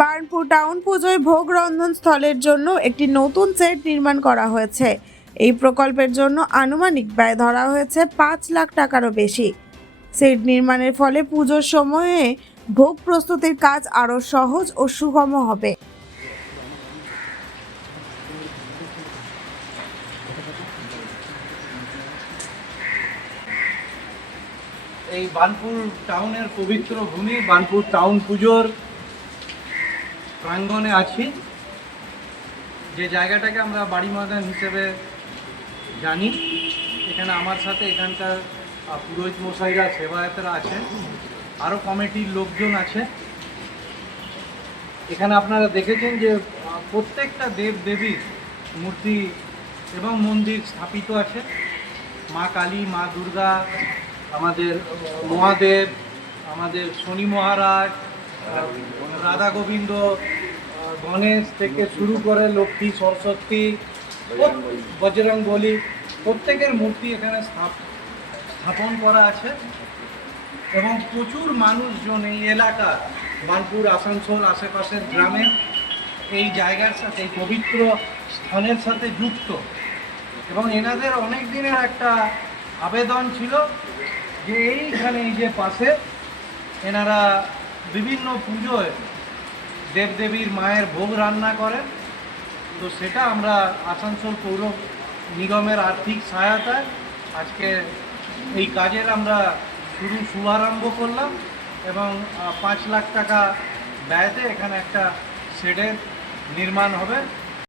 Burnpur town পুজোয় ভোগ রন্ধন স্থলের জন্য একটি নতুন সেট নির্মাণ করা হয়েছে। এই প্রকল্পের জন্য আনুমানিক ব্যয় ধরা হয়েছে 5 লাখ টাকারও বেশি। সেট নির্মাণের ফলে পুজোর সময়ে ভোগ প্রস্তুতির কাজ আরও সহজ ও সুগম হবে। এই বার্নপুর টাউনের পবিত্র ভূমি বার্নপুর টাউন পুজোর প্রাঙ্গণে আছি, যে জায়গাটাকে আমরা বাড়ি ময়দান হিসেবে জানি। এখানে আমার সাথে এখানকার পুরোহিত মশাইরা, সেবায়েতরা আছেন, আরও কমিটির লোকজন আছে। এখানে আপনারা দেখেছেন যে প্রত্যেকটা দেব দেবীর মূর্তি এবং মন্দির স্থাপিত আছে। মা কালী, মা দুর্গা, আমাদের মহাদেব, আমাদের শনি মহারাজ, রাধা গোবিন্দ, গণেশ থেকে শুরু করে লক্ষ্মী, সরস্বতী, বজরংবলী, প্রত্যেকের মূর্তি এখানে স্থাপন করা আছে। এবং প্রচুর মানুষজন এই এলাকার, বার্নপুর, আসানসোল, আশেপাশের গ্রামে এই জায়গার সাথে, এই পবিত্র স্থানের সাথে যুক্ত। এবং এনাদের অনেক দিনের একটা আবেদন ছিল যে এইখানে, এই যে পাশে, এনারা বিভিন্ন পুজোয় দেবদেবীর মায়ের ভোগ রান্না করেন। তো সেটা আমরা আসানসোল পৌর নিগমের আর্থিক সহায়তায় আজকে এই কাজের আমরা শুভারম্ভ করলাম। এবং 5 লাখ টাকা ব্যয়তে এখানে একটা শেডের নির্মাণ হবে।